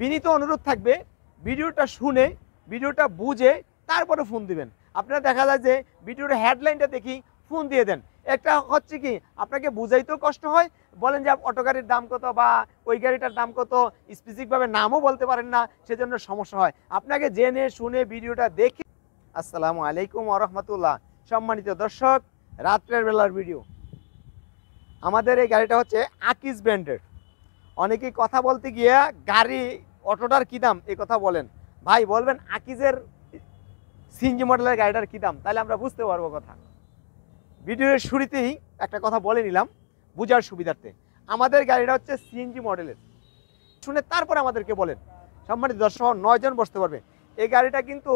বিনীত অনুরোধ থাকবে ভিডিওটা শুনে ভিডিওটা বুঝে তারপরে ফোন দিবেন। আপনারা দেখা যায় যে ভিডিওর হেডলাইনটা দেখি ফোন দিয়ে দেন। একটা হচ্ছে কি আপনাকে বুঝাইতেও কষ্ট হয়, বলেন যে অটো গাড়ির দাম কত বা ওই গাড়িটার দাম কত, স্পেসিফিকভাবে নামও বলতে পারেন না, সেজন্য সমস্যা হয়। আপনাকে জেনে শুনে ভিডিওটা দেখে। আসসালামু আলাইকুম ওয়া রাহমাতুল্লাহ। সম্মানিত দর্শক, রাত্রের বেলার ভিডিও। আমাদের এই গাড়িটা হচ্ছে আকিজ ব্র্যান্ডের। অনেকেই কথা বলতে গিয়ে গাড়ি অটোটার কী দাম এই কথা বলেন, ভাই বলবেন আকিজের সিএনজি মডেলের গাড়িটার কী দাম, তাহলে আমরা বুঝতে পারবো কথা। ভিডিওর শুরুতেই একটা কথা বলে নিলাম বোঝার সুবিধার্থে। আমাদের গাড়িটা হচ্ছে সিএনজি মডেলের, শুনে তারপরে আমাদেরকে বলেন। সম্মানিত দর্শক, 9 জন বসতে পারবে। এই গাড়িটা কিন্তু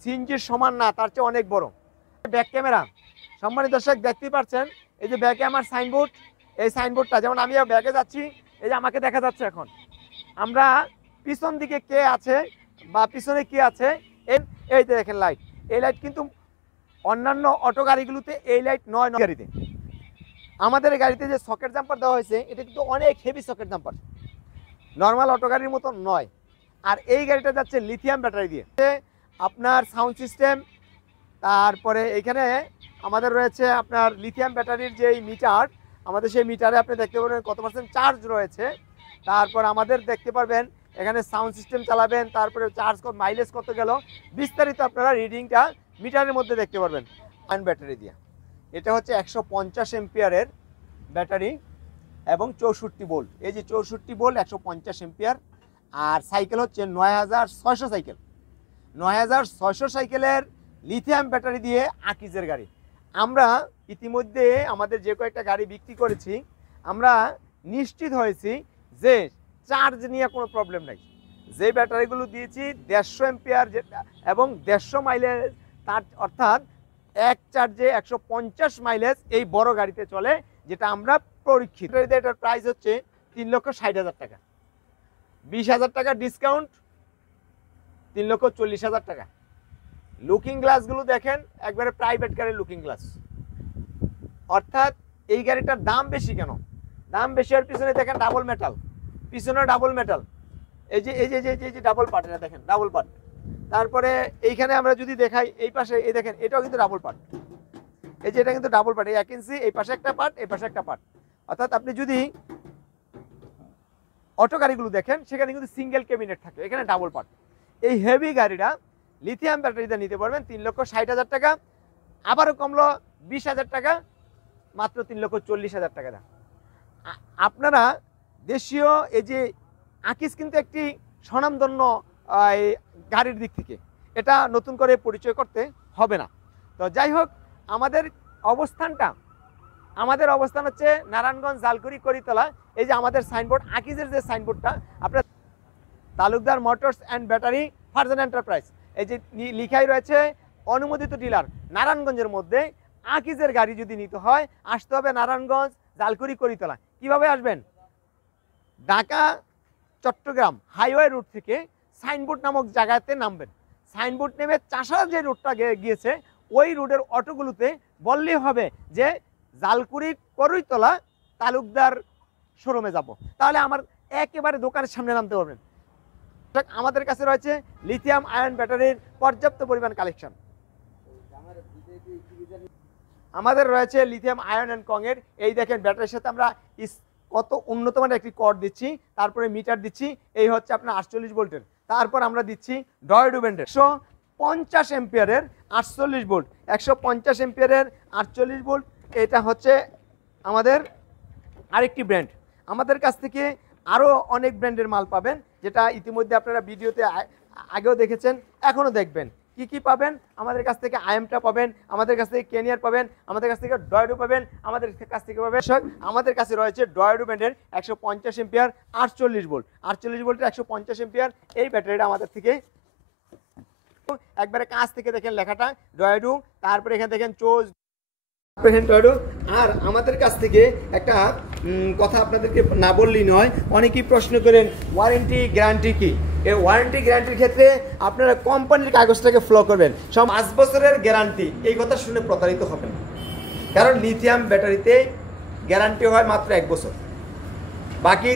সিএনজির সমান না, তার চেয়ে অনেক বড়। ব্যাক ক্যামেরা, সম্মানিত দর্শক দেখতেই পাচ্ছেন, এই যে ব্যাকে আমার সাইনবোর্ড, এই সাইনবোর্ডটা যেমন আমি ব্যাকে যাচ্ছি, এই যে আমাকে দেখা যাচ্ছে। এখন আমরা পিছন দিকে কে আছে বা পিছনে কে আছে, এই যে দেখেন লাইট। এই লাইট কিন্তু অন্যান্য অটো গাড়িগুলোতে এই লাইট নয় গাড়িতে। আমাদের গাড়িতে যে সকেট জাম্পার দেওয়া হয়েছে এটা কিন্তু অনেক heavy socket jumper, normal auto গাড়ির মতো নয়। আর এই গাড়িটা যাচ্ছে লিথিয়াম ব্যাটারি দিয়ে। আপনার সাউন্ড সিস্টেম, তারপরে এখানে আমাদের রয়েছে আপনার লিথিয়াম ব্যাটারির যে মিটার, আমাদের সেই মিটারে আপনি দেখতে পারবেন কত % চার্জ রয়েছে। তারপর আমাদের দেখতে পারবেন এখানে সাউন্ড সিস্টেম চালাবেন, তারপরে চার্জ মাইলেজ কত গেল বিস্তারিত আপনারা রিডিংটা মিটারের মধ্যে দেখতে পারবেন। আয়ন ব্যাটারি দিয়ে এটা হচ্ছে 150 এম্পিয়ারের ব্যাটারি এবং 64 ভোল্ট। এই যে 64 ভোল্ট 150 এম্পিয়ার। আর সাইকেল হচ্ছে 9600 সাইকেল। 9600 সাইকেলের লিথিয়াম ব্যাটারি দিয়ে আকিজের গাড়ি। আমরা ইতিমধ্যে আমাদের যে কয়েকটা গাড়ি বিক্রি করেছি, আমরা নিশ্চিত হয়েছি যে চার্জ নিয়ে কোনো প্রবলেম নাই। যে ব্যাটারিগুলো দিয়েছি 150 এম্পিয়ার এবং 150 মাইলেজ, তার অর্থাৎ এক চার্জে 150 মাইলেজ এই বড় গাড়িতে চলে, যেটা আমরা পরীক্ষিত। এটার প্রাইস হচ্ছে 3,60,000 টাকা, 20,000 টাকা ডিসকাউন্ট, 3,40,000 টাকা। লুকিং গ্লাসগুলো দেখেন, একবারে প্রাইভেট গাড়ির লুকিং গ্লাস। অর্থাৎ এই গাড়িটার দাম বেশি কেন? দাম বেশি হওয়ার পিছনে দেখেন ডাবল মেটাল, পিছনে ডাবল মেটাল। এই যে এই যে এই যে ডাবল পার্ট, এটা দেখেন ডাবল পার্ট। তারপরে এইখানে আমরা যদি দেখাই, এই পাশে এই দেখেন এটাও কিন্তু ডাবল পার্ট। এই যে এটা কিন্তু ডাবল পার্ট, এই 1 ইঞ্চি, এই পাশে একটা পার্ট, এই পাশে একটা পার্ট। অর্থাৎ আপনি যদি অটো গাড়িগুলো দেখেন সেখানে কিন্তু সিঙ্গেল ক্যাবিনেট থাকে, এখানে ডাবল পার্ট। এই হেভি গাড়িটা লিথিয়াম ব্যাটারিতে নিতে পারবেন 3,60,000 টাকা। আবারও কমলো 20,000 টাকা, মাত্র 3,40,000 টাকা দাম। আপনারা দেশীয় এই যে আকিজ কিন্তু একটি স্বনামধন্য গাড়ির দিক থেকে, এটা নতুন করে পরিচয় করতে হবে না। তো যাই হোক, আমাদের অবস্থান হচ্ছে নারায়ণগঞ্জ জালকুড়ি করিতলা। এই যে আমাদের সাইনবোর্ড, আকিজের যে সাইনবোর্ডটা, আপনার Talukdar motors and battery Farzana enterprise, এই যে লিখাই রয়েছে অনুমোদিত ডিলার নারায়ণগঞ্জের মধ্যে। আকিজের গাড়ি যদি নিতে হয় আসতে হবে নারায়ণগঞ্জ জালকুড়ি করিতলা। কিভাবে আসবেন? ঢাকা চট্টগ্রাম হাইওয়ে রুট থেকে সাইনবোর্ড নামক জায়গাতে নামবেন। সাইনবোর্ড নেমে চাষা যে রুটটা গিয়েছে ওই রুটের অটোগুলোতে বললেই হবে যে জালকুড়ি করিতলা তালুকদার শোরুমে যাব, তাহলে আমার একেবারে দোকানের সামনে নামতে পারবেন। আমাদের কাছে রয়েছে লিথিয়াম আয়ন ব্যাটারির পর্যাপ্ত পরিমাণ কালেকশন। আমাদের রয়েছে লিথিয়াম আয়ন অ্যান্ড কং এর, এই দেখেন ব্যাটারির সাথে আমরা কত উন্নত মানের একটি কর্ড দিচ্ছি, তারপরে মিটার দিচ্ছি, এই হচ্ছে আপনার 48 ভোল্টের। তারপর আমরা দিচ্ছি ডয়েডু ব্যান্ডের 150 এম্পিয়ারের 48 ভোল্ট, 150 এম্পিয়ারের 48 ভোল্ট। এটা হচ্ছে আমাদের আরেকটি ব্র্যান্ড। আমাদের কাছ থেকে আরও অনেক ব্র্যান্ডের মাল পাবেন, যেটা ইতিমধ্যে আপনারা ভিডিওতে আগেও দেখেছেন, এখনও দেখবেন। কি কি পাবেন? আমাদের কাছ থেকে আইএমটা পাবেন, আমাদের কাছ থেকে কেনিয়ার পাবেন, আমাদের কাছ থেকে ডয়েডু পাবেন, আমাদের কাছ থেকে পাবেন। আমাদের কাছে রয়েছে ডয়েডু ব্র্যান্ডের 150 এম্পিয়ার 48 ভোল্ট, 48 ভোল্টের 150 এম্পিয়ার এই ব্যাটারিটা আমাদের থেকে একবারে কাছ থেকে দেখেন লেখাটা ডয়েডু, তারপরে এখানে দেখেন চোজ। আর আমাদের কাছ থেকে একটা কথা আপনাদেরকে না বললেই নয়, অনেকেই প্রশ্ন করেন ওয়ারেন্টি গ্যারান্টি কি। এই ওয়ারেন্টি গ্যারান্টির ক্ষেত্রে আপনারা কোম্পানির কাগজটাকে ফলো করবেন, সব 5 বছরের গ্যারান্টি। এই কথা শুনে প্রতারিত হবেন, কারণ লিথিয়াম ব্যাটারিতে গ্যারান্টি হয় মাত্র 1 বছর, বাকি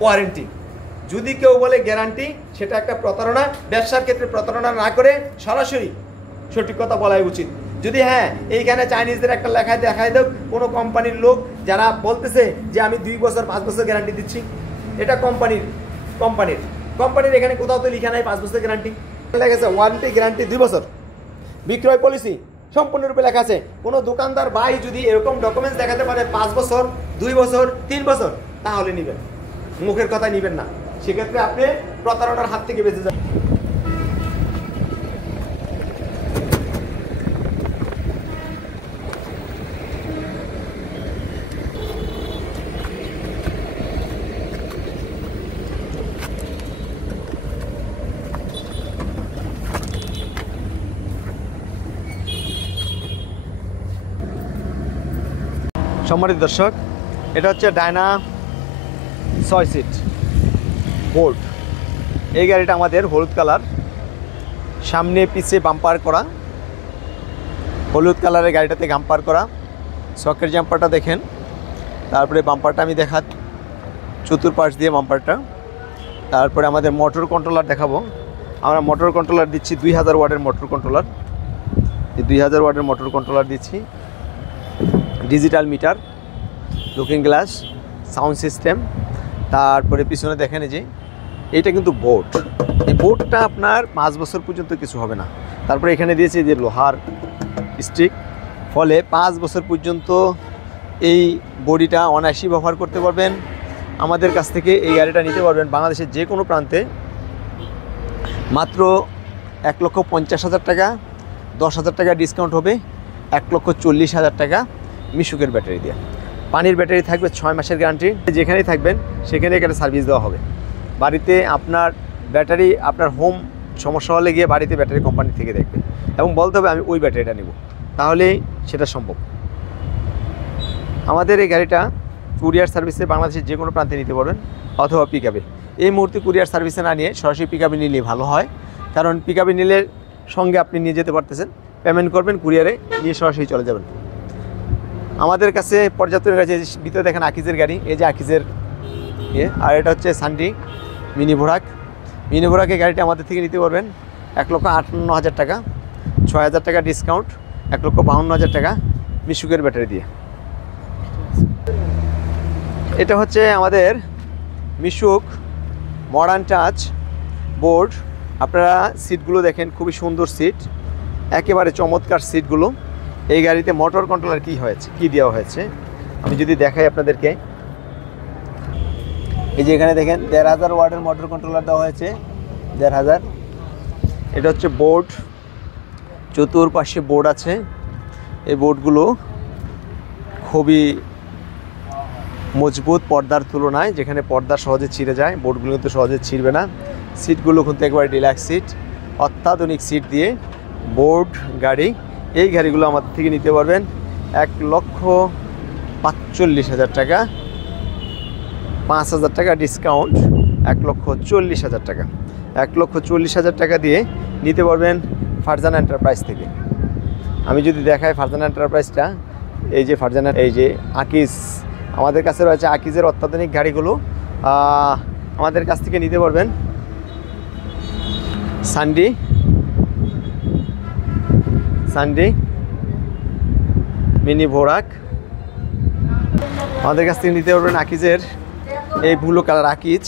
ওয়ারেন্টি। যদি কেউ বলে গ্যারান্টি, সেটা একটা প্রতারণা। ব্যবসার ক্ষেত্রে প্রতারণা না করে সরাসরি সঠিক কথা বলাই উচিত। যদি হ্যাঁ এইখানে চাইনিজদের একটা লেখায় দেখায় দেব কোনো কোম্পানির লোক যারা বলতেছে যে আমি 2 বছর 5 বছর গ্যারান্টি দিচ্ছি, এটা কোম্পানির এখানে কোথাও তো লেখা নাই 5 বছর গ্যারান্টি। লেখা আছে ওয়ারেন্টি গ্যারান্টি 2 বছর। বিক্রয় পলিসি সম্পূর্ণরূপে লেখা আছে। কোনো দোকানদার ভাই যদি এরকম ডকুমেন্টস দেখাতে পারে 5 বছর 2 বছর 3 বছর, তাহলে নেবেন, মুখের কথা নেবেন না। সেক্ষেত্রে আপনি প্রতারণার হাত থেকে বেঁচে যাবেন। সম্মানিত দর্শক, এটা হচ্ছে ডায়না 6 সিট বোল্ট। এই গাড়িটা আমাদের হলুদ কালার, সামনে পিছে বাম্পার করা, হলুদ কালারের গাড়িটাতে বাম্পার করা। সকেট জাম্পারটা দেখেন, তারপরে বাম্পারটা আমি দেখা চতুর্পাশ দিয়ে বাম্পারটা। তারপরে আমাদের মোটর কন্ট্রোলার দেখাবো। আমরা মোটর কন্ট্রোলার দিচ্ছি 2000 ওয়াটের মোটর কন্ট্রোলার। এই 2000 ওয়াটের মোটর কন্ট্রোলার দিচ্ছি। Digital meter, looking glass, sound system. তারপরে পিছনে দেখেন এই যে এইটা কিন্তু বোর্ড। এই বোর্ডটা আপনার 5 বছর পর্যন্ত কিছু হবে না। তারপরে এখানে দিয়েছে যে লোহার স্টিক, ফলে 5 বছর পর্যন্ত এই বডিটা অনায়াসই ব্যবহার করতে পারবেন। আমাদের কাছ থেকে এই গাড়িটা নিতে পারবেন বাংলাদেশের যে কোনো প্রান্তে মাত্র 1,50,000 টাকা, 10,000 টাকা ডিসকাউন্ট হবে, 1,40,000 টাকা মিশুকের ব্যাটারি দিয়ে। পানির ব্যাটারি থাকবে 6 মাসের গ্যারান্টি। যেখানেই থাকবেন সেখানে এখানে সার্ভিস দেওয়া হবে। বাড়িতে আপনার ব্যাটারি, আপনার হোম সমস্যা হলে গিয়ে বাড়িতে ব্যাটারি কোম্পানি থেকে দেখবে এবং বলতে হবে আমি ওই ব্যাটারিটা নেব, তাহলেই সেটা সম্ভব। আমাদের এই গাড়িটা কুরিয়ার সার্ভিসে বাংলাদেশের যে কোনো প্রান্তে নিতে পারবেন, অথবা পিকআপে। এই মুহূর্তে কুরিয়ার সার্ভিসে না নিয়ে সরাসরি পিকআপে নিলে ভালো হয়, কারণ পিকআপে নিলে সঙ্গে আপনি নিয়ে যেতে পারতেছেন, পেমেন্ট করবেন, কুরিয়ারে নিয়ে সরাসরি চলে যাবেন। আমাদের কাছে পর্যাপ্ত রয়েছে। ভিতরে দেখেন আকিজের গাড়ি, এই যে আকিজের আর এটা হচ্ছে সান্ডি মিনি ভোরাক। মিনি ভোরাকের গাড়িটা আমাদের থেকে নিতে পারবেন 1,58,000 টাকা, 6,000 টাকা ডিসকাউন্ট, 1,52,000 টাকা মিশুকের ব্যাটারি দিয়ে। এটা হচ্ছে আমাদের মিশুক মডার্ন টাচ বোর্ড। আপনারা সিটগুলো দেখেন, খুবই সুন্দর সিট, একেবারে চমৎকার সিটগুলো। এই গাড়িতে মোটর কন্ট্রোলার কি দেওয়া হয়েছে আমি যদি দেখাই আপনাদেরকে। এই যে এখানে দেখেন 1,500 ওয়াটের মোটর কন্ট্রোলার দেওয়া হয়েছে, 1,500। এটা হচ্ছে বোর্ড, চতুর্পাশে বোর্ড আছে। এই বোর্ডগুলো খুবই মজবুত পর্দার তুলনায়, যেখানে পর্দা সহজে ছিঁড়ে যায়, বোর্ডগুলো কিন্তু সহজে ছিঁড়বে না। সিটগুলো কিন্তু একবারে রিল্যাক্স সিট, অত্যাধুনিক সিট দিয়ে বোর্ড গাড়ি। এই গাড়িগুলো আমাদের থেকে নিতে পারবেন 1,45,000 টাকা, 5,000 টাকা ডিসকাউন্ট, 1,40,000 টাকা। 1,40,000 টাকা দিয়ে নিতে পারবেন ফারজানা এন্টারপ্রাইজ থেকে। আমি যদি দেখাই ফারজানা এন্টারপ্রাইজটা, এই যে ফারজানা, এই যে আকিজ, আমাদের কাছে রয়েছে আকিজের অত্যাধুনিক গাড়িগুলো। আমাদের কাছ থেকে নিতে পারবেন সান্ডি মিনি ভোরাক। আমাদের কাছ থেকে নিতে পারবেন আকিজের এই ব্লু কালার আকিজ।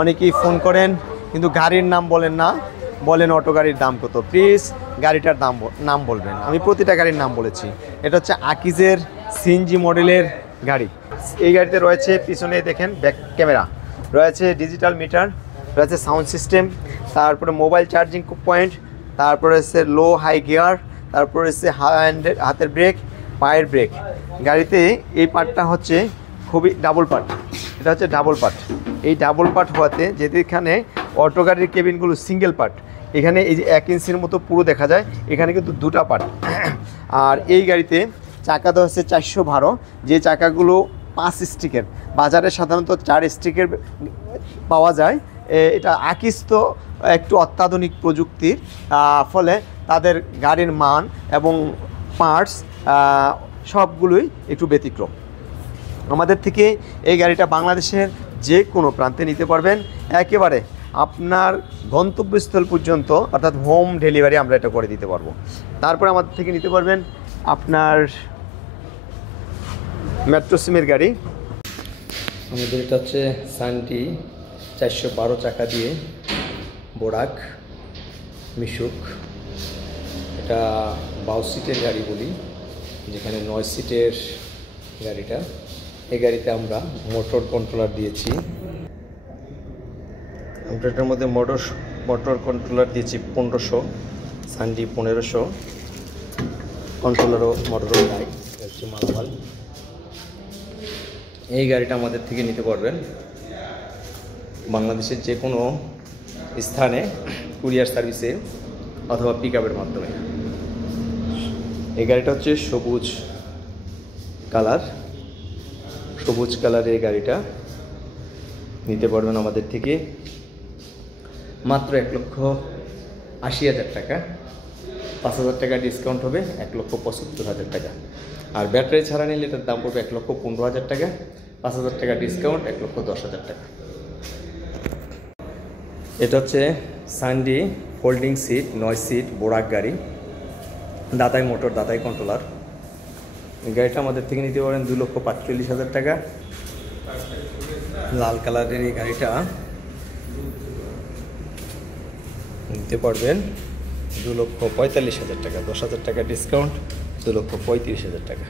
অনেকেই ফোন করেন কিন্তু গাড়ির নাম বলেন না, বলেন অটো গাড়ির দাম কত। প্লিজ গাড়িটার নাম বলবেন। আমি প্রতিটা গাড়ির নাম বলেছি। এটা হচ্ছে আকিজের সিএনজি মডেলের গাড়ি। এই গাড়িতে রয়েছে পিছনে দেখেন ব্যাক ক্যামেরা, রয়েছে ডিজিটাল মিটার, রয়েছে সাউন্ড সিস্টেম, তারপরে মোবাইল চার্জিং পয়েন্ট, তারপরে হচ্ছে লো হাই গিয়ার, তারপরে হচ্ছে হাতের ব্রেক, পায়ের ব্রেক। গাড়িতে এই পার্টটা হচ্ছে খুবই ডাবল পার্ট, এটা হচ্ছে ডাবল পার্ট। এই ডাবল পার্ট হওয়াতে যেখানে অটো গাড়ির কেবিনগুলো সিঙ্গেল পার্ট, এখানে এই যে 1 ইঞ্চির মতো পুরো দেখা যায়, এখানে কিন্তু 2টা পার্ট। আর এই গাড়িতে চাকা দেওয়া হচ্ছে 412, যে চাকাগুলো 5 স্টিকের, বাজারে সাধারণত 4 স্টিকের পাওয়া যায়। এটা আকিজ তো একটু অত্যাধুনিক প্রযুক্তির, ফলে তাদের গাড়ির মান এবং পার্টস সবগুলোই একটু ব্যতিক্রম। আমাদের থেকে এই গাড়িটা বাংলাদেশের যে কোনো প্রান্তে নিতে পারবেন, একেবারে আপনার গন্তব্যস্থল পর্যন্ত, অর্থাৎ হোম ডেলিভারি আমরা এটা করে দিতে পারবো। তারপরে আমাদের থেকে নিতে পারবেন আপনার মেট্রো সিমের গাড়ি। আমাদের এটা হচ্ছে সানটি 412 চাকা দিয়ে বোরাক মিশুক। এটা 22 সিটের গাড়ি বলি, যেখানে 9 সিটের গাড়িটা। এই গাড়িতে আমরা মোটর কন্ট্রোলার দিয়েছি। আমরা এটার মধ্যে মোটর কন্ট্রোলার দিয়েছি 1500, সানডি 1500, কন্ট্রোলারও মোটরও নাই, হচ্ছে মালামাল। এই গাড়িটা আমাদের থেকে নিতে পারবেন বাংলাদেশের যে কোনো স্থানে কুরিয়ার সার্ভিসে অথবা পিক আপের মাধ্যমে। এই গাড়িটা হচ্ছে সবুজ কালারের এই গাড়িটা নিতে পারবেন আমাদের থেকে মাত্র 1,80,000 টাকা। 5,000 টাকা ডিসকাউন্ট হবে, 1,75,000 টাকা। আর ব্যাটারি ছাড়া নিলে এটার দাম পড়বে 1,15,000 টাকা। 5,000 টাকা ডিসকাউন্ট, 1,10,000 টাকা। এটা হচ্ছে সানডি ফোল্ডিং সিট 9 সিট বোরাক গাড়ি, দাতাই মোটর, দাতাই কন্ট্রোলার। গাড়িটা আমাদের থেকে নিতে পারেন 2,45,000 টাকা। লাল কালারের এই গাড়িটা নিতে পারবেন 2,45,000 টাকা। 10,000 টাকা ডিসকাউন্ট, 2,35,000 টাকা।